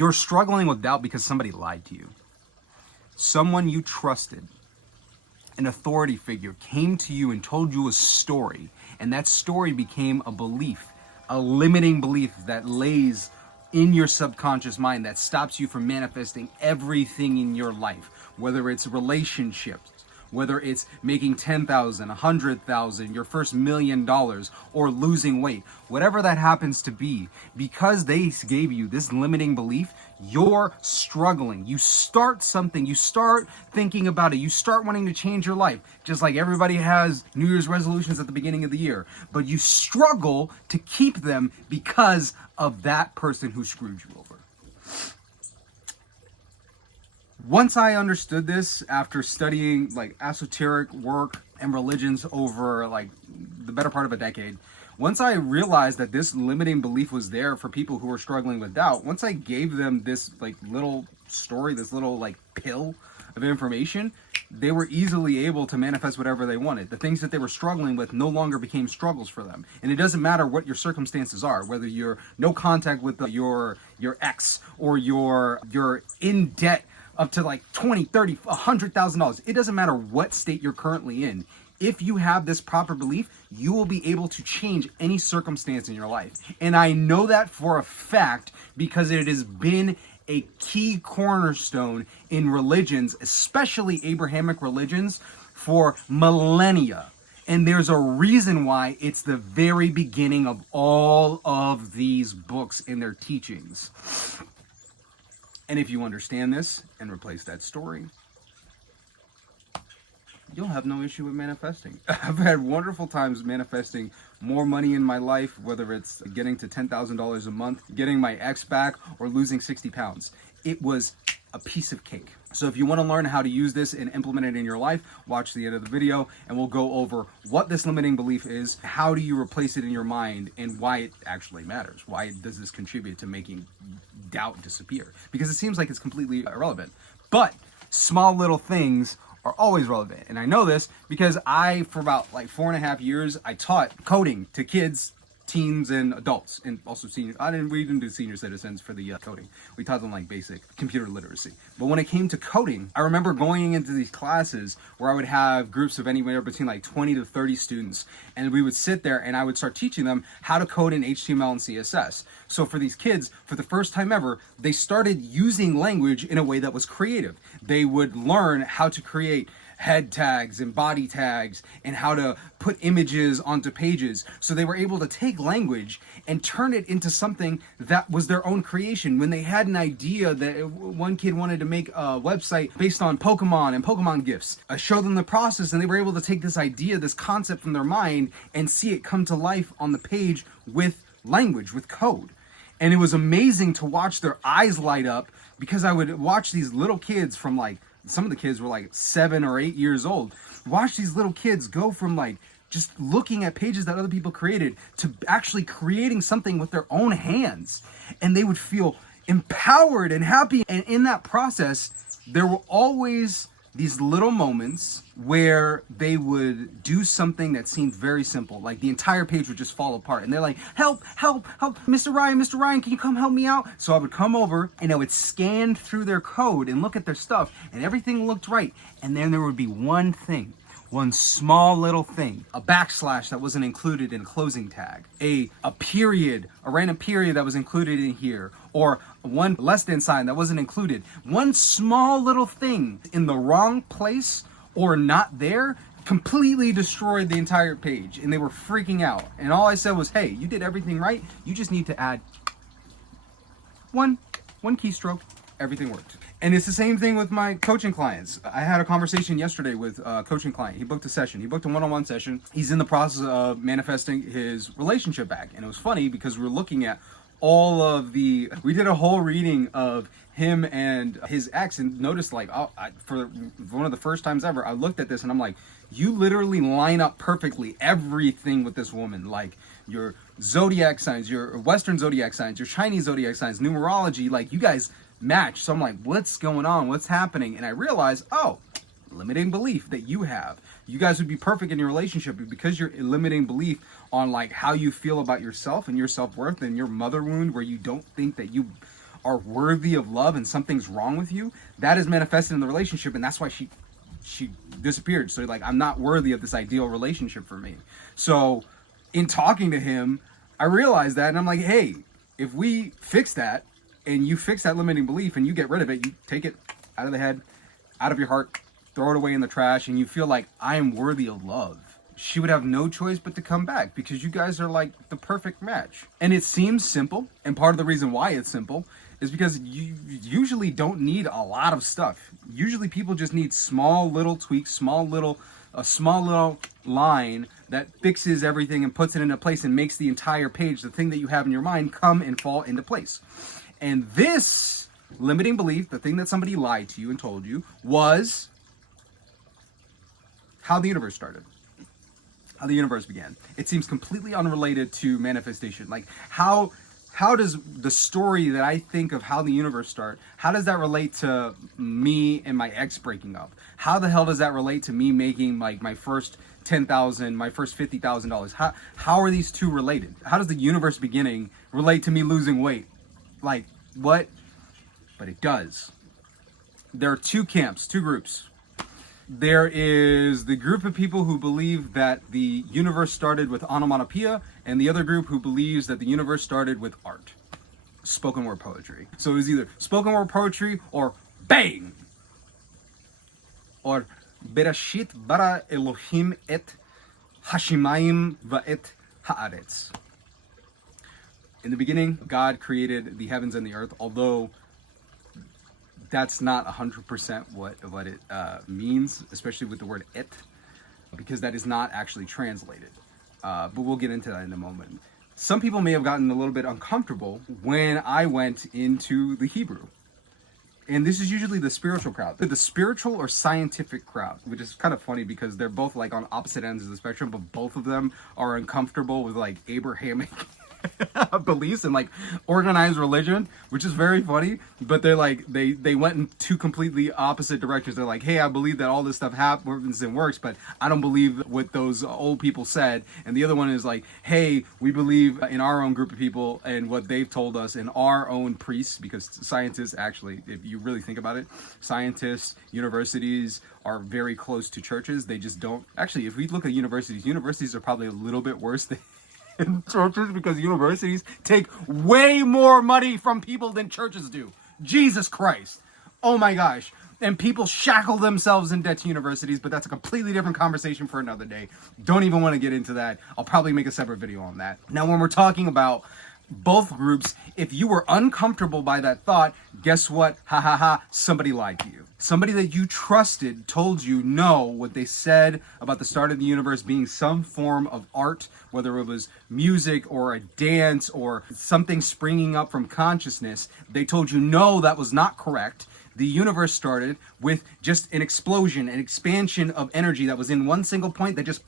You're struggling with doubt because somebody lied to you. Someone you trusted, an authority figure, came to you and told you a story, and that story became a belief, a limiting belief that lays in your subconscious mind that stops you from manifesting everything in your life, whether it's relationships, whether it's making 10,000, 100,000, your first $1 million, or losing weight, whatever that happens to be, because they gave you this limiting belief, you're struggling. You start something, you start thinking about it, you start wanting to change your life, just like everybody has New Year's resolutions at the beginning of the year, but you struggle to keep them because of that person who screwed you over. Once I understood this, after studying like esoteric work and religions over like the better part of a decade, once I realized that this limiting belief was there for people who were struggling with doubt, once I gave them this like little story, this little like pill of information, they were easily able to manifest whatever they wanted. The things that they were struggling with no longer became struggles for them. And it doesn't matter what your circumstances are, whether you're no contact with your ex, or you're in debt up to like $20, $30, $100,000. It doesn't matter what state you're currently in. If you have this proper belief, you will be able to change any circumstance in your life. And I know that for a fact because it has been a key cornerstone in religions, especially Abrahamic religions, for millennia. And there's a reason why it's the very beginning of all of these books and their teachings. And if you understand this and replace that story, you'll have no issue with manifesting. I've had wonderful times manifesting more money in my life, whether it's getting to $10,000 a month, getting my ex back, or losing 60 pounds. It was a piece of cake. So if you want to learn how to use this and implement it in your life, watch the end of the video and we'll go over what this limiting belief is, how do you replace it in your mind, and why it actually matters. Why does this contribute to making doubt disappear? Because it seems like it's completely irrelevant. But small little things are always relevant. And I know this because for about like 4.5 years, I taught coding to kids, teens, and adults, and also seniors. We didn't do senior citizens for the coding. We taught them like basic computer literacy. But when it came to coding, I remember going into these classes where I would have groups of anywhere between like 20 to 30 students, and we would sit there and I would start teaching them how to code in HTML and CSS. So for these kids, for the first time ever, they started using language in a way that was creative. They would learn how to create head tags and body tags and how to put images onto pages. So they were able to take language and turn it into something that was their own creation. When they had an idea that one kid wanted to make a website based on Pokemon and Pokemon gifts, I showed them the process and they were able to take this idea, this concept from their mind and see it come to life on the page with language, with code. And it was amazing to watch their eyes light up because I would watch these little kids from like, some of the kids were like 7 or 8 years old. Watch these little kids go from like just looking at pages that other people created to actually creating something with their own hands. And they would feel empowered and happy. And in that process, there were always these little moments where they would do something that seemed very simple, like the entire page would just fall apart and they're like, help, help, help, Mr. Ryan, can you come help me out? So I would come over and I would scan through their code and look at their stuff and everything looked right. And then there would be one thing, one small little thing, a backslash that wasn't included in a closing tag, a period, a random period that was included in here, or one less than sign that wasn't included. One small little thing in the wrong place or not there completely destroyed the entire page, and they were freaking out. And all I said was, hey, you did everything right. You just need to add one keystroke. Everything worked. And it's the same thing with my coaching clients. I had a conversation yesterday with a coaching client. He booked a session. He booked a one-on-one session. He's in the process of manifesting his relationship back. And it was funny because we were looking at we did a whole reading of him and his ex, and noticed like, for one of the first times ever, I looked at this and I'm like, you literally line up perfectly everything with this woman. Like your zodiac signs, your Western zodiac signs, your Chinese zodiac signs, numerology, like you guys match. So I'm like, what's going on? What's happening? And I realized, limiting belief that you have. You guys would be perfect in your relationship because you're limiting belief on like how you feel about yourself and your self-worth and your mother wound, where you don't think that you are worthy of love and something's wrong with you, that is manifested in the relationship, and that's why she disappeared. So like, I'm not worthy of this ideal relationship for me. So in talking to him, I realized that, and I'm like, hey, if we fix that, and you fix that limiting belief, and you get rid of it, you take it out of the head, out of your heart, throw it away in the trash, and you feel like, I am worthy of love, she would have no choice but to come back, because you guys are like the perfect match. And it seems simple, and part of the reason why it's simple is because you usually don't need a lot of stuff. Usually people just need small little tweaks, a small little line that fixes everything and puts it into place and makes the entire page, the thing that you have in your mind, come and fall into place. And this limiting belief, the thing that somebody lied to you and told you, was how the universe started, how the universe began. It seems completely unrelated to manifestation. Like, how does the story that I think of how the universe started, how does that relate to me and my ex breaking up? How the hell does that relate to me making like my first $10,000, my first $50,000? How are these two related? How does the universe beginning relate to me losing weight? Like, what? But it does. There are two camps, two groups. There is the group of people who believe that the universe started with onomatopoeia, and the other group who believes that the universe started with art, spoken word poetry. So it was either spoken word poetry or bang, or Bereshit bara Elohim et hashimayim va'et haaretz. In the beginning, God created the heavens and the earth, although that's not 100% what it means, especially with the word et, because that is not actually translated. But we'll get into that in a moment. Some people may have gotten a little bit uncomfortable when I went into the Hebrew. And this is usually the spiritual crowd, the spiritual or scientific crowd, which is kind of funny because they're both like on opposite ends of the spectrum, but both of them are uncomfortable with like Abrahamic beliefs and like organized religion, which is very funny. But they're like, they went in two completely opposite directions. They're like, hey, I believe that all this stuff happens and works, but I don't believe what those old people said. And the other one is like, hey, we believe in our own group of people and what they've told us, and our own priests, because scientists, actually, if you really think about it, scientists, universities are very close to churches. They just don't actually, if we look at universities are probably a little bit worse than in churches, because universities take way more money from people than churches do. Jesus Christ. Oh my gosh. And people shackle themselves in debt to universities, but that's a completely different conversation for another day. Don't even want to get into that. I'll probably make a separate video on that. Now, when we're talking about both groups, if you were uncomfortable by that thought, guess what? Ha ha ha, somebody lied to you. Somebody that you trusted told you no. What they said about the start of the universe being some form of art, whether it was music or a dance or something springing up from consciousness, they told you no, that was not correct. The universe started with just an explosion, an expansion of energy that was in one single point that just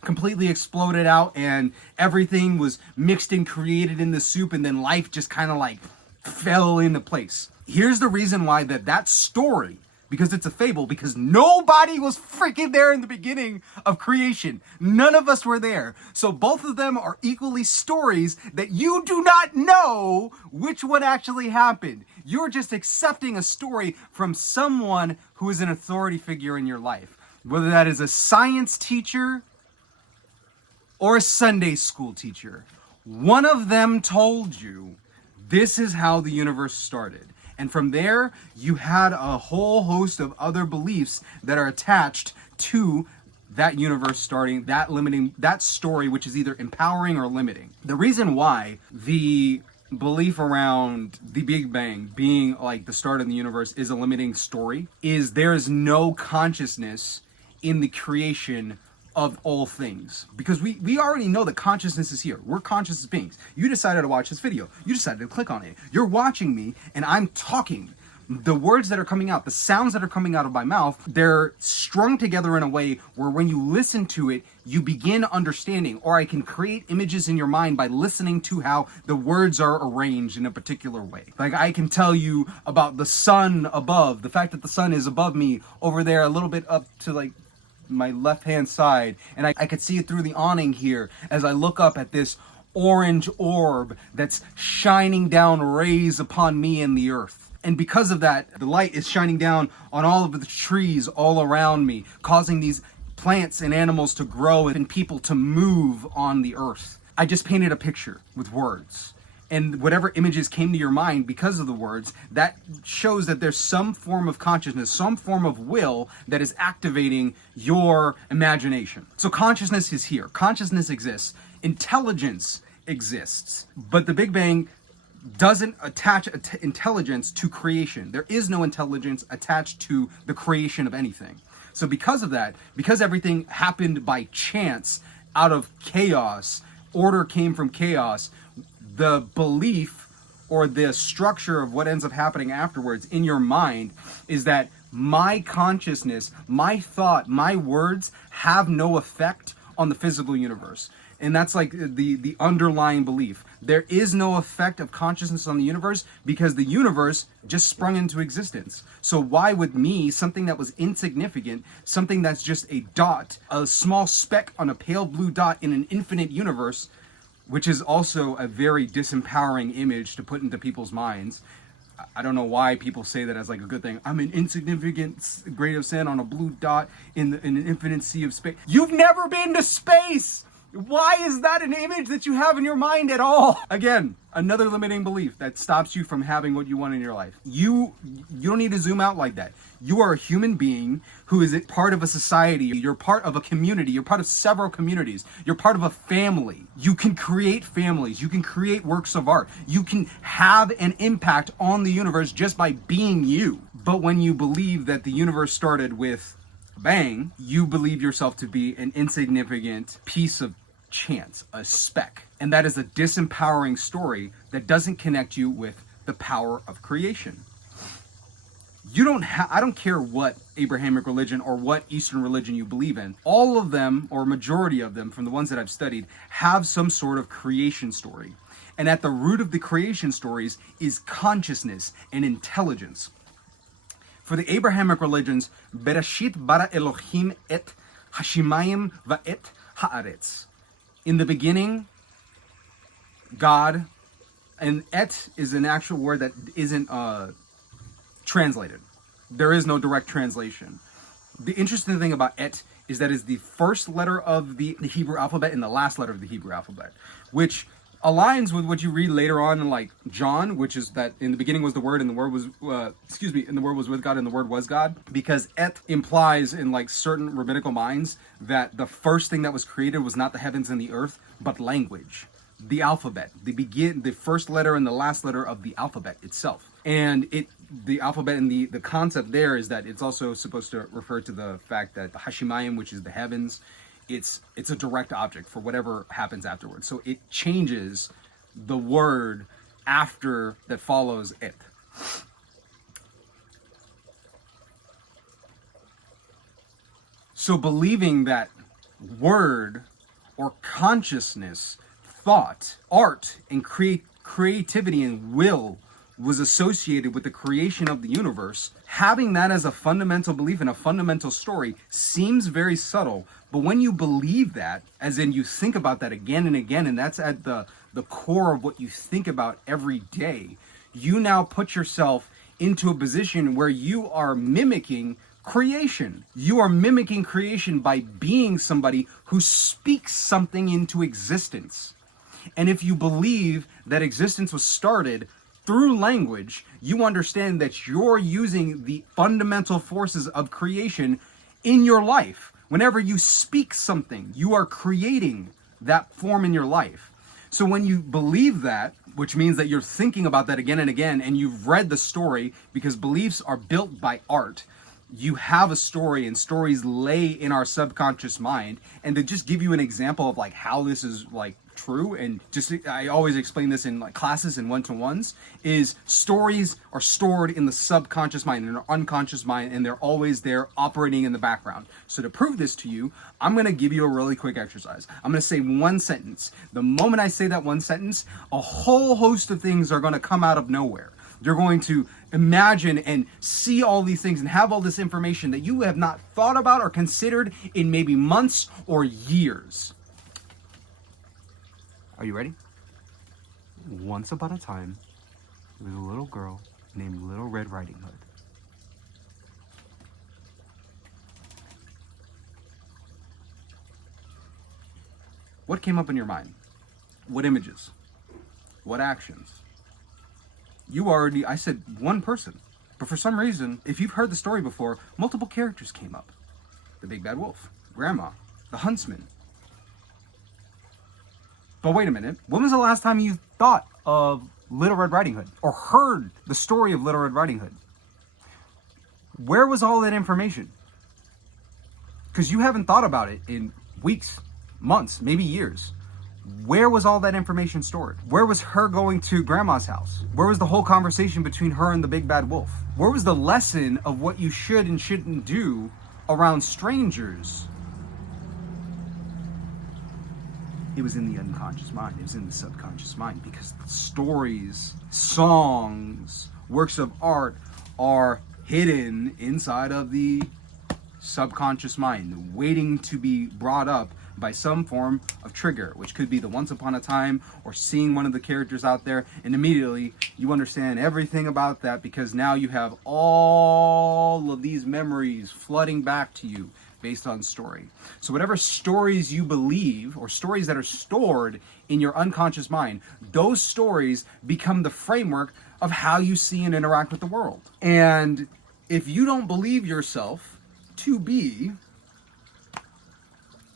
completely exploded out, and everything was mixed and created in the soup, and then life just kind of like fell into place. Here's the reason why that story, because it's a fable, because nobody was freaking there in the beginning of creation. None of us were there. So both of them are equally stories that you do not know which one actually happened. You're just accepting a story from someone who is an authority figure in your life, whether that is a science teacher or a Sunday school teacher. One of them told you this is how the universe started. And from there, you had a whole host of other beliefs that are attached to that universe starting, that story, which is either empowering or limiting. The reason why the belief around the Big Bang being like the start of the universe is a limiting story is there is no consciousness in the creation of all things, because we already know that consciousness is here. We're conscious beings. You decided to watch this video. You decided to click on it. You're watching me and I'm talking. The words that are coming out, the sounds that are coming out of my mouth, they're strung together in a way where when you listen to it, you begin understanding, or I can create images in your mind by listening to how the words are arranged in a particular way. Like I can tell you about the sun above, the fact that the sun is above me over there a little bit up to like my left hand side, and I could see it through the awning here as I look up at this orange orb that's shining down rays upon me and the earth. And because of that, the light is shining down on all of the trees all around me, causing these plants and animals to grow and people to move on the earth. I just painted a picture with words. And whatever images came to your mind because of the words, that shows that there's some form of consciousness, some form of will that is activating your imagination. So consciousness is here. Consciousness exists. Intelligence exists. But the Big Bang doesn't attach intelligence to creation. There is no intelligence attached to the creation of anything. So because of that, because everything happened by chance out of chaos, order came from chaos, the belief or the structure of what ends up happening afterwards in your mind is that my consciousness, my thought, my words have no effect on the physical universe. And that's like the underlying belief. There is no effect of consciousness on the universe because the universe just sprung into existence. So why would me, something that was insignificant, something that's just a dot, a small speck on a pale blue dot in an infinite universe, which is also a very disempowering image to put into people's minds. I don't know why people say that as like a good thing. I'm an insignificant grain of sand on a blue dot in an infinite sea of space. You've never been to space! Why is that an image that you have in your mind at all? Again, another limiting belief that stops you from having what you want in your life. You don't need to zoom out like that. You are a human being who is part of a society. You're part of a community. You're part of several communities. You're part of a family. You can create families. You can create works of art. You can have an impact on the universe just by being you. But when you believe that the universe started with a bang, you believe yourself to be an insignificant piece of chance, a speck. And that is a disempowering story that doesn't connect you with the power of creation. I don't care what Abrahamic religion or what Eastern religion you believe in. All of them, or majority of them, from the ones that I've studied, have some sort of creation story. And at the root of the creation stories is consciousness and intelligence. For the Abrahamic religions, Bereshit bara Elohim et hashimayim va'et haaretz. In the beginning, God, and et is an actual word that isn't translated. There is no direct translation. The interesting thing about et is that it's the first letter of the Hebrew alphabet and the last letter of the Hebrew alphabet, which aligns with what you read later on in like John, which is that in the beginning was the Word and the Word was, and the Word was with God and the Word was God, because et implies in like certain rabbinical minds that the first thing that was created was not the heavens and the earth, but language, the alphabet, the first letter and the last letter of the alphabet itself. And the alphabet and the concept there is that it's also supposed to refer to the fact that the Hashemayim, which is the heavens, it's a direct object for whatever happens afterwards. So it changes the word after that follows it. So believing that word or consciousness, thought, art, and creativity and will was associated with the creation of the universe, having that as a fundamental belief and a fundamental story seems very subtle. But when you believe that, as in you think about that again and again, and that's at the core of what you think about every day, you now put yourself into a position where you are mimicking creation. You are mimicking creation by being somebody who speaks something into existence. And if you believe that existence was started through language, you understand that you're using the fundamental forces of creation in your life. Whenever you speak something, you are creating that form in your life. So when you believe that, which means that you're thinking about that again and again, and you've read the story, because beliefs are built by art, you have a story, and stories lay in our subconscious mind. And to just give you an example of like how this is like true, and just I always explain this in like classes and one-to-ones, is stories are stored in the subconscious mind, in our unconscious mind, and they're always there operating in the background. So to prove this to you, I'm going to give you a really quick exercise. I'm going to say one sentence. The moment I say that one sentence, a whole host of things are going to come out of nowhere. You're going to imagine and see all these things and have all this information that you have not thought about or considered in maybe months or years. Are you ready? Once upon a time, there was a little girl named Little Red Riding Hood. What came up in your mind? What images? What actions? I said one person, but for some reason, if you've heard the story before, multiple characters came up. The Big Bad Wolf, Grandma, the Huntsman. But wait a minute, when was the last time you thought of Little Red Riding Hood or heard the story of Little Red Riding Hood? Where was all that information? Because you haven't thought about it in weeks, months, maybe years. Where was all that information stored? Where was her going to Grandma's house? Where was the whole conversation between her and the Big Bad Wolf? Where was the lesson of what you should and shouldn't do around strangers? It was in the unconscious mind. It was in the subconscious mind, because stories, songs, works of art are hidden inside of the subconscious mind, waiting to be brought up by some form of trigger, which could be the once upon a time or seeing one of the characters out there, and immediately you understand everything about that, because now you have all of these memories flooding back to you based on story. So whatever stories you believe, or stories that are stored in your unconscious mind, those stories become the framework of how you see and interact with the world. And if you don't believe yourself to be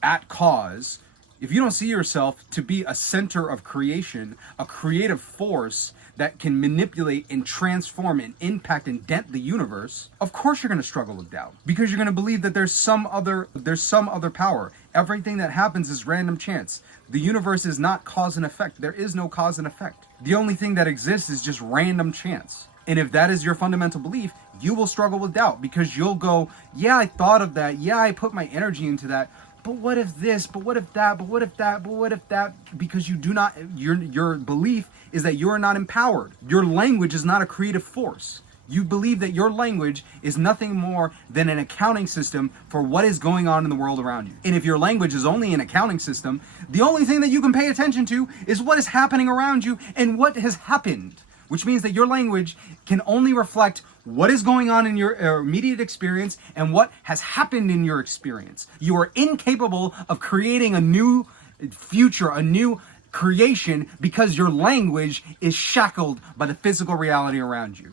at cause, if you don't see yourself to be a center of creation, a creative force that can manipulate and transform and impact and dent the universe, of course you're going to struggle with doubt, because you're going to believe that there's some other power. Everything that happens is random chance. The universe is not cause and effect. There is no cause and effect. The only thing that exists is just random chance. And if that is your fundamental belief, you will struggle with doubt, because you'll go, yeah, I thought of that. Yeah, I put my energy into that. But what if this? But what if that? But what if that? But what if that? Because you do not, your belief is that you are not empowered. Your language is not a creative force. You believe that your language is nothing more than an accounting system for what is going on in the world around you. And if your language is only an accounting system, the only thing that you can pay attention to is what is happening around you and what has happened. Which means that your language can only reflect what is going on in your immediate experience and what has happened in your experience. You are incapable of creating a new future, a new creation, because your language is shackled by the physical reality around you.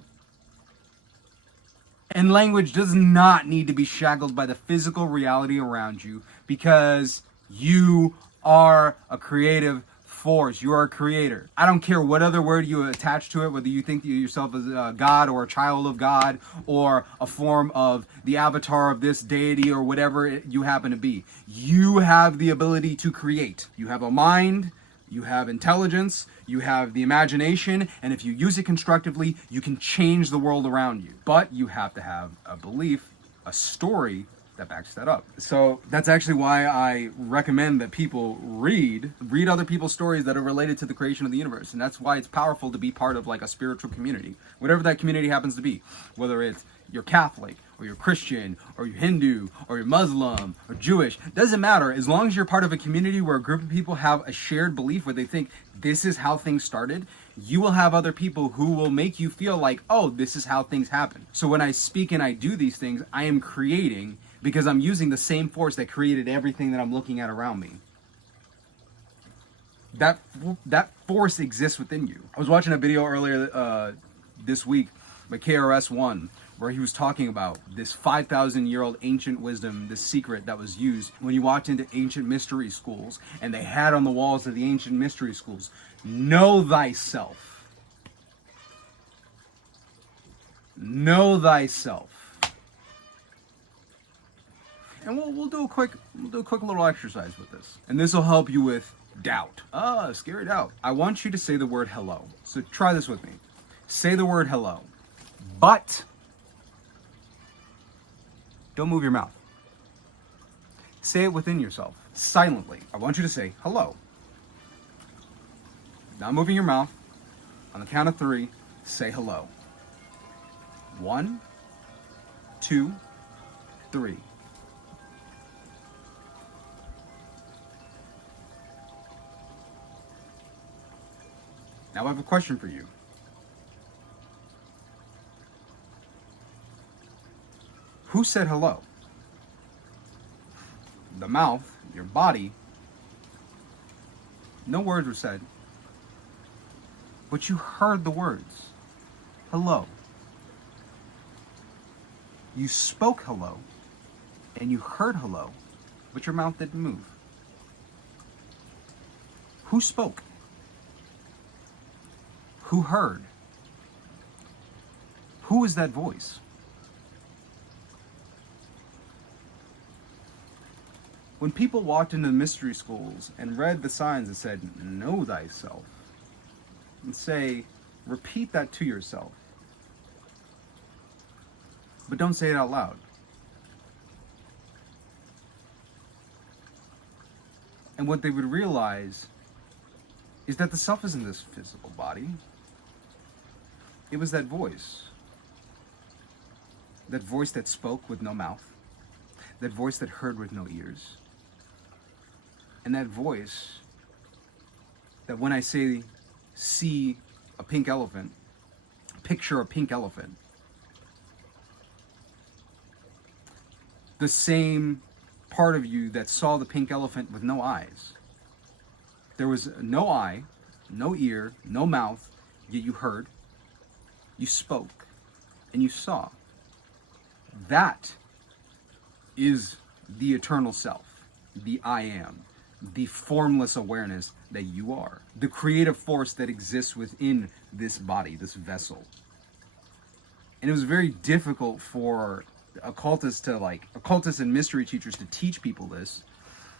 And language does not need to be shackled by the physical reality around you, because you are a creative force. You are a creator. I don't care what other word you attach to it, whether you think yourself as a god or a child of God or a form of the avatar of this deity or whatever you happen to be. You have the ability to create. You have a mind, you have intelligence, you have the imagination, and if you use it constructively, you can change the world around you. But you have to have a belief, a story that backs that up. So that's actually why I recommend that people read other people's stories that are related to the creation of the universe. And that's why it's powerful to be part of like a spiritual community, whatever that community happens to be, whether it's you're Catholic or you're Christian or you're Hindu or you're Muslim or Jewish, doesn't matter. As long as you're part of a community where a group of people have a shared belief where they think this is how things started, you will have other people who will make you feel like, oh, this is how things happen. So when I speak and I do these things, I am creating, because I'm using the same force that created everything that I'm looking at around me. That force exists within you. I was watching a video earlier this week by KRS-One, where he was talking about this 5,000-year-old ancient wisdom, this secret that was used when you walked into ancient mystery schools, and they had on the walls of the ancient mystery schools, know thyself. Know thyself. And we'll do a quick little exercise with this. And this will help you with doubt. Scary doubt. I want you to say the word hello. So try this with me. Say the word hello. But don't move your mouth. Say it within yourself, silently. I want you to say hello. Not moving your mouth. On the count of 3, say hello. 1, 2, 3. Now I have a question for you. Who said hello? The mouth, your body. No words were said. But you heard the words. Hello. You spoke hello. And you heard hello. But your mouth didn't move. Who spoke? Who heard? Who is that voice? When people walked into the mystery schools and read the signs that said, know thyself, and say, repeat that to yourself, but don't say it out loud. And what they would realize is that the self isn't this physical body. It was that voice. That voice that spoke with no mouth. That voice that heard with no ears. And that voice that when I say, see a pink elephant, picture a pink elephant, the same part of you that saw the pink elephant with no eyes. There was no eye, no ear, no mouth, yet you heard, you spoke, and you saw. That is the eternal self, the I am, the formless awareness that you are, the creative force that exists within this body, this vessel. And it was very difficult for occultists and mystery teachers to teach people this,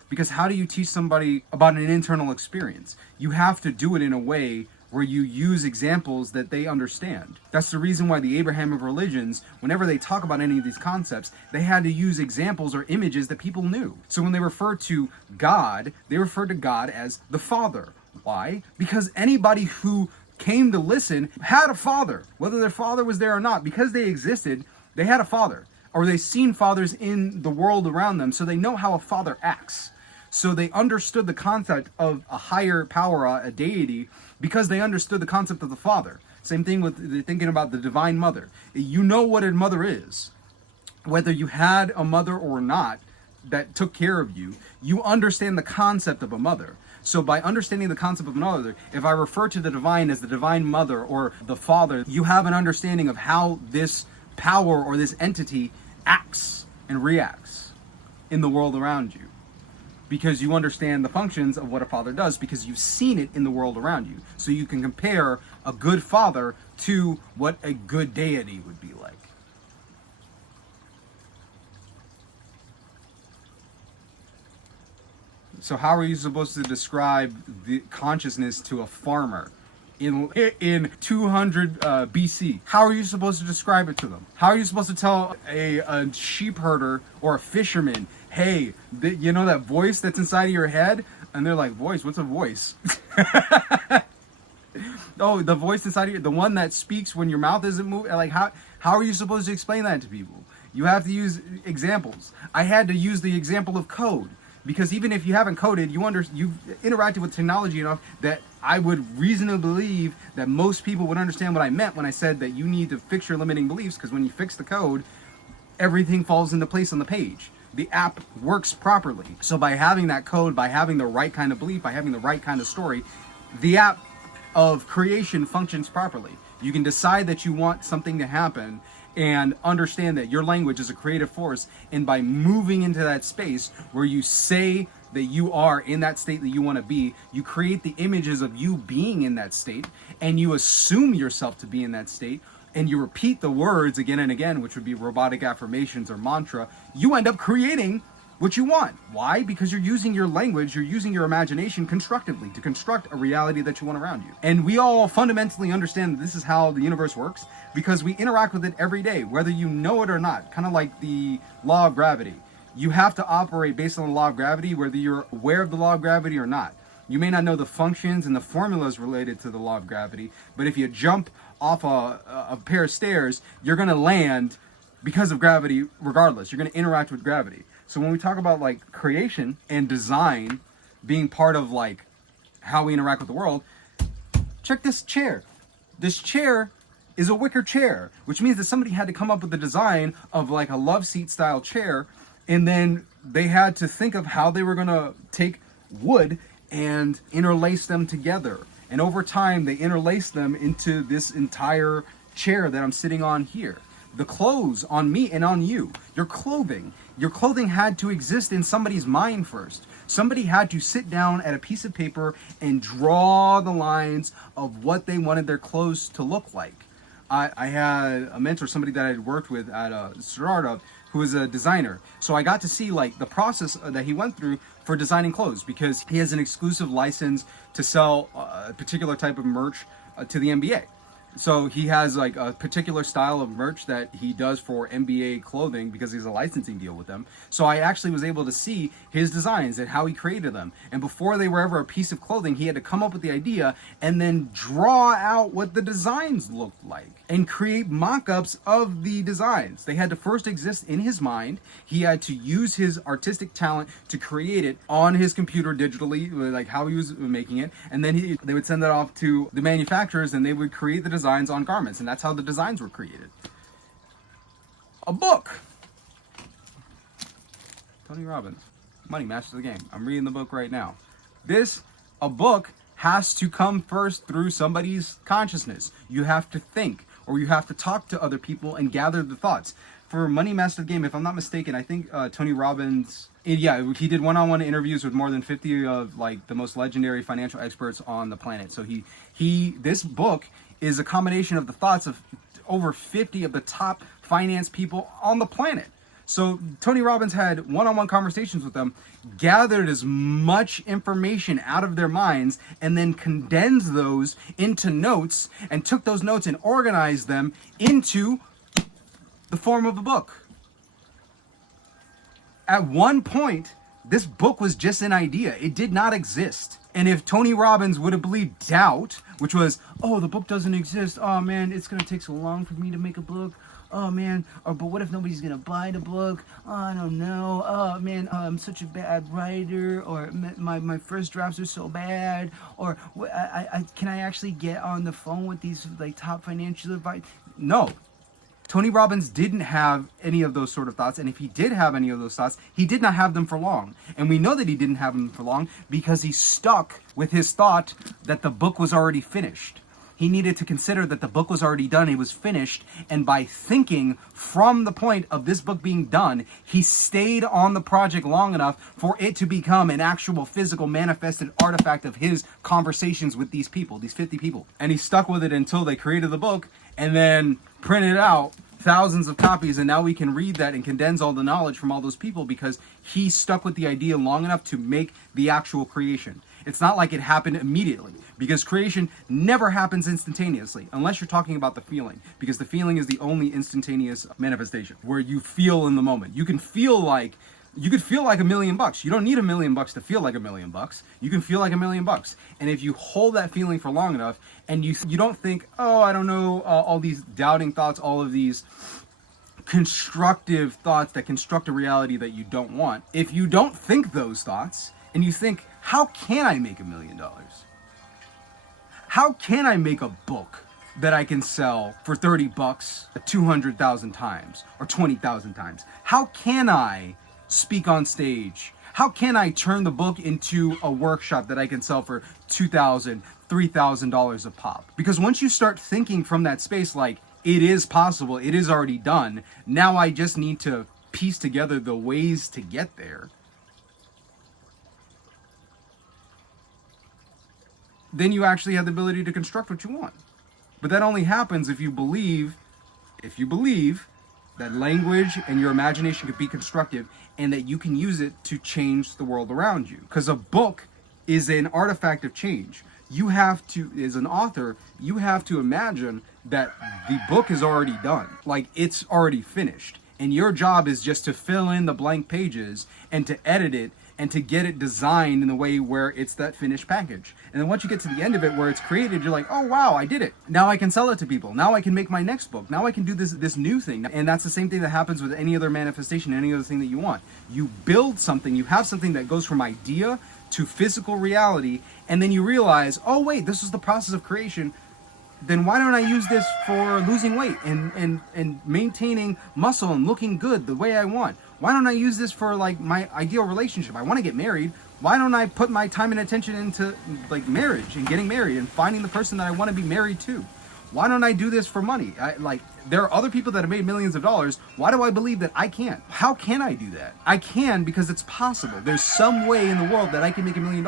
because how do you teach somebody about an internal experience? You have to do it in a way where you use examples that they understand. That's the reason why the Abrahamic religions, whenever they talk about any of these concepts, they had to use examples or images that people knew. So when they refer to God, they refer to God as the Father. Why? Because anybody who came to listen had a father, whether their father was there or not. Because they existed, they had a father, or they've seen fathers in the world around them, so they know how a father acts. So they understood the concept of a higher power, a deity, because they understood the concept of the Father. Same thing with thinking about the Divine Mother. You know what a mother is. Whether you had a mother or not that took care of you, you understand the concept of a mother. So by understanding the concept of a mother, if I refer to the divine as the Divine Mother or the Father, you have an understanding of how this power or this entity acts and reacts in the world around you. Because you understand the functions of what a father does, because you've seen it in the world around you. So you can compare a good father to what a good deity would be like. So how are you supposed to describe the consciousness to a farmer in 200 BC? How are you supposed to describe it to them? How are you supposed to tell a sheep herder or a fisherman, hey, you know that voice that's inside of your head? And they're like, voice? What's a voice? Oh, the voice inside of you, the one that speaks when your mouth isn't moving. Like, how are you supposed to explain that to people? You have to use examples. I had to use the example of code, because even if you haven't coded, you've interacted with technology enough that I would reasonably believe that most people would understand what I meant when I said that you need to fix your limiting beliefs, because when you fix the code, everything falls into place on the page. The app works properly. So by having that code, by having the right kind of belief, by having the right kind of story, the app of creation functions properly. You can decide that you want something to happen and understand that your language is a creative force, and by moving into that space where you say that you are in that state that you want to be, you create the images of you being in that state, and you assume yourself to be in that state, and you repeat the words again and again, which would be robotic affirmations or mantra. You end up creating what you want. Why? Because you're using your language, you're using your imagination constructively to construct a reality that you want around you. And we all fundamentally understand that this is how the universe works, because we interact with it every day, whether you know it or not. Kind of like the law of gravity. You have to operate based on the law of gravity, whether you're aware of the law of gravity or not. You may not know the functions and the formulas related to the law of gravity, but if you jump off a pair of stairs, you're going to land because of gravity regardless. You're going to interact with gravity. So when we talk about like creation and design being part of like how we interact with the world, Check this chair. This chair is a wicker chair, which means that somebody had to come up with the design of like a love seat style chair, and then they had to think of how they were going to take wood and interlace them together. And over time, they interlaced them into this entire chair that I'm sitting on here. The clothes on me and on you, your clothing had to exist in somebody's mind first. Somebody had to sit down at a piece of paper and draw the lines of what they wanted their clothes to look like. I had a mentor, somebody that I had worked with at a startup, who is a designer. So I got to see like the process that he went through for designing clothes, because he has an exclusive license to sell a particular type of merch to the NBA. So he has like a particular style of merch that he does for NBA clothing because he's a licensing deal with them. So I actually was able to see his designs and how he created them. And before they were ever a piece of clothing, he had to come up with the idea and then draw out what the designs looked like and create mock-ups of the designs. They had to first exist in his mind. He had to use his artistic talent to create it on his computer digitally, like how he was making it. And then they would send that off to the manufacturers and they would create the designs on garments, and that's how the designs were created. A book. Tony Robbins, Money Masters of the Game. I'm reading the book right now. A book has to come first through somebody's consciousness. You have to think, or you have to talk to other people and gather the thoughts. For Money Master of the Game, if I'm not mistaken, I think Tony Robbins, he did one-on-one interviews with more than 50 of like the most legendary financial experts on the planet. So this book is a combination of the thoughts of over 50 of the top finance people on the planet. So Tony Robbins had one-on-one conversations with them, gathered as much information out of their minds, and then condensed those into notes, and took those notes and organized them into the form of a book. At one point, this book was just an idea. It did not exist. And if Tony Robbins would have believed doubt, which was, oh, the book doesn't exist. Oh, man, it's going to take so long for me to make a book. Oh, man. But what if nobody's going to buy the book? Oh, I don't know. Oh, man, I'm such a bad writer. Or my first drafts are so bad. Or can I actually get on the phone with these like top financial advice? No. Tony Robbins didn't have any of those sort of thoughts, and if he did have any of those thoughts, he did not have them for long. And we know that he didn't have them for long because he stuck with his thought that the book was already finished. He needed to consider that the book was already done, it was finished, and by thinking from the point of this book being done, he stayed on the project long enough for it to become an actual physical manifested artifact of his conversations with these people, these 50 people. And he stuck with it until they created the book and then printed out thousands of copies, and now we can read that and condense all the knowledge from all those people because he stuck with the idea long enough to make the actual creation. It's not like it happened immediately, because creation never happens instantaneously, unless you're talking about the feeling, because the feeling is the only instantaneous manifestation, where you feel in the moment. You could feel like $1 million. You don't need $1 million to feel like $1 million. You can feel like $1 million. And if you hold that feeling for long enough, and you don't think, oh, I don't know, all these doubting thoughts, all of these constructive thoughts that construct a reality that you don't want. If you don't think those thoughts, and you think, how can I make $1 million? How can I make a book that I can sell for $30 200,000 times or 20,000 times? How can I speak on stage? How can I turn the book into a workshop that I can sell for $2,000, $3,000 a pop? Because once you start thinking from that space, like, it is possible, it is already done, now I just need to piece together the ways to get there, then you actually have the ability to construct what you want. But that only happens if you believe that language and your imagination could be constructive and that you can use it to change the world around you. Because a book is an artifact of change. You have to, as an author, you have to imagine that the book is already done. Like, it's already finished. And your job is just to fill in the blank pages and to edit it and to get it designed in the way where it's that finished package. And then once you get to the end of it where it's created, you're like, oh wow, I did it. Now I can sell it to people. Now I can make my next book. Now I can do this new thing. And that's the same thing that happens with any other manifestation, any other thing that you want. You build something, you have something that goes from idea to physical reality, and then you realize, oh wait, this is the process of creation. Then why don't I use this for losing weight and maintaining muscle and looking good the way I want? Why don't I use this for like my ideal relationship? I want to get married. Why don't I put my time and attention into like marriage and getting married and finding the person that I want to be married to? Why don't I do this for money? There are other people that have made millions of dollars. Why do I believe that I can't? How can I do that? I can because it's possible. There's some way in the world that I can make $1 million.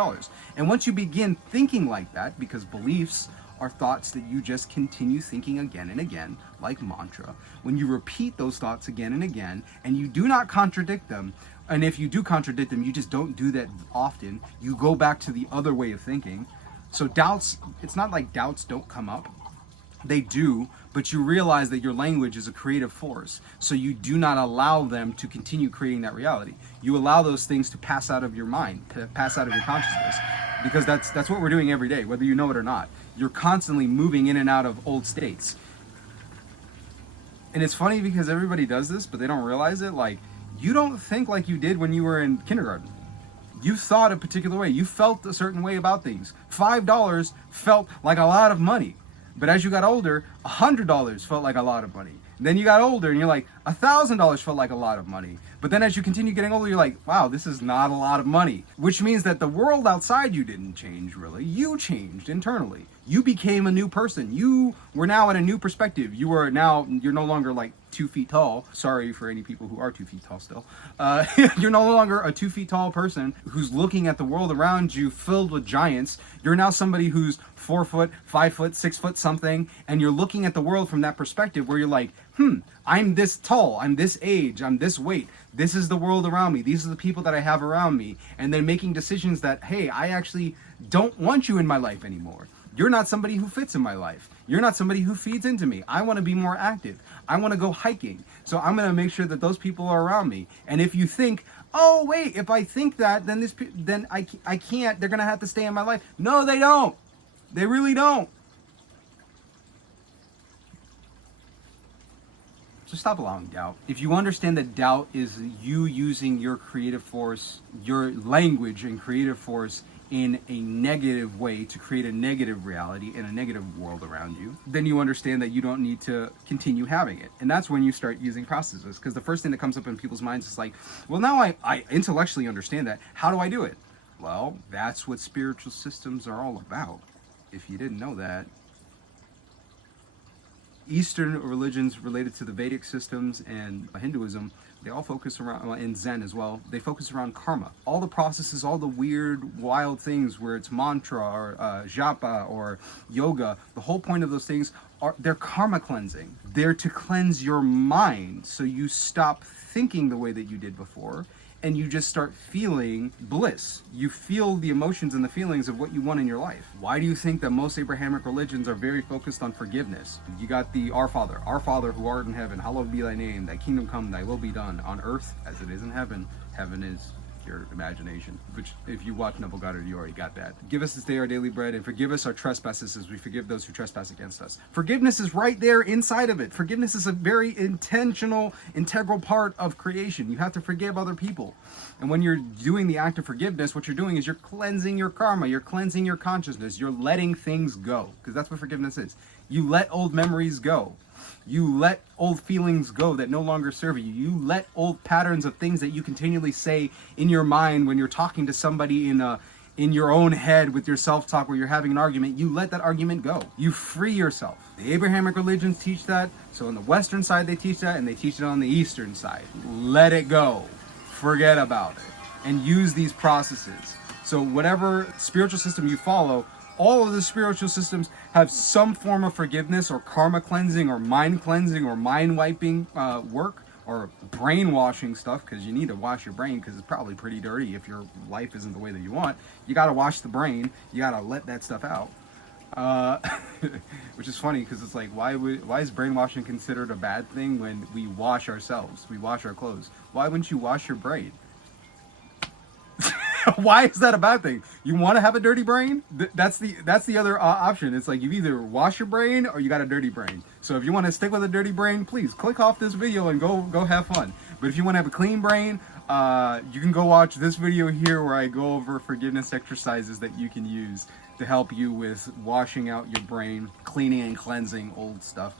And once you begin thinking like that, because beliefs are thoughts that you just continue thinking again and again, like mantra. When you repeat those thoughts again and again, and you do not contradict them, and if you do contradict them, you just don't do that often, you go back to the other way of thinking. So doubts, it's not like doubts don't come up. They do, but you realize that your language is a creative force. So you do not allow them to continue creating that reality. You allow those things to pass out of your mind, to pass out of your consciousness. Because that's what we're doing every day, whether you know it or not. You're constantly moving in and out of old states. And it's funny because everybody does this, but they don't realize it. Like, you don't think like you did when you were in kindergarten. You thought a particular way. You felt a certain way about things. $5 felt like a lot of money. But as you got older, $100 felt like a lot of money. Then you got older and you're like, $1,000 felt like a lot of money. But then as you continue getting older, you're like, wow, this is not a lot of money. Which means that the world outside you didn't change really. You changed internally. You became a new person. You were now at a new perspective. You're no longer like 2 feet tall. Sorry for any people who are 2 feet tall still. You're no longer a 2 feet tall person who's looking at the world around you filled with giants. You're now somebody who's 4 foot, 5 foot, 6 foot something, and you're looking at the world from that perspective where you're like, I'm this tall, I'm this age, I'm this weight. This is the world around me. These are the people that I have around me. And then making decisions that, hey, I actually don't want you in my life anymore. You're not somebody who fits in my life. You're not somebody who feeds into me. I want to be more active. I want to go hiking. So I'm going to make sure that those people are around me. And if you think, oh, wait, if I think that, then I can't, they're going to have to stay in my life. No, they don't. They really don't. So stop allowing doubt. If you understand that doubt is you using your creative force, your language and creative force in a negative way to create a negative reality and a negative world around you, then you understand that you don't need to continue having it. And that's when you start using processes. Because the first thing that comes up in people's minds is like, well, now I intellectually understand that. How do I do it? Well, that's what spiritual systems are all about. If you didn't know that. Eastern religions related to the Vedic systems and Hinduism, they all focus around, and Zen as well, they focus around karma. All the processes, all the weird, wild things where it's mantra or japa or yoga, the whole point of those things they're karma cleansing. They're to cleanse your mind so you stop thinking the way that you did before and you just start feeling bliss. You feel the emotions and the feelings of what you want in your life. Why do you think that most Abrahamic religions are very focused on forgiveness? You got the Our Father who art in heaven, hallowed be thy name, thy kingdom come, thy will be done on earth as it is in heaven. Heaven is your imagination, which if you watch Neville Goddard, you already got that. Give us this day our daily bread and forgive us our trespasses as we forgive those who trespass against us. Forgiveness is right there inside of it. Forgiveness is a very intentional, integral part of creation. You have to forgive other people. And when you're doing the act of forgiveness, what you're doing is you're cleansing your karma, you're cleansing your consciousness, you're letting things go, because that's what forgiveness is. You let old memories go. You let old feelings go that no longer serve you. You let old patterns of things that you continually say in your mind when you're talking to somebody in your own head with your self-talk where you're having an argument. You let that argument go. You free yourself. The Abrahamic religions teach that. So on the Western side they teach that, and they teach it on the Eastern side. Let it go. Forget about it. And use these processes. So whatever spiritual system you follow, all of the spiritual systems have some form of forgiveness or karma cleansing or mind wiping work or brainwashing stuff, because you need to wash your brain because it's probably pretty dirty if your life isn't the way that you want. You got to wash the brain. You got to let that stuff out. Which is funny because it's like, why is brainwashing considered a bad thing when we wash ourselves? We wash our clothes. Why wouldn't you wash your brain? Why is that a bad thing? You want to have a dirty brain? That's the other option. It's like you either wash your brain or you got a dirty brain. So if you want to stick with a dirty brain, please click off this video and go have fun. But if you want to have a clean brain, You can go watch this video here where I go over forgiveness exercises that you can use to help you with washing out your brain, cleaning and cleansing old stuff.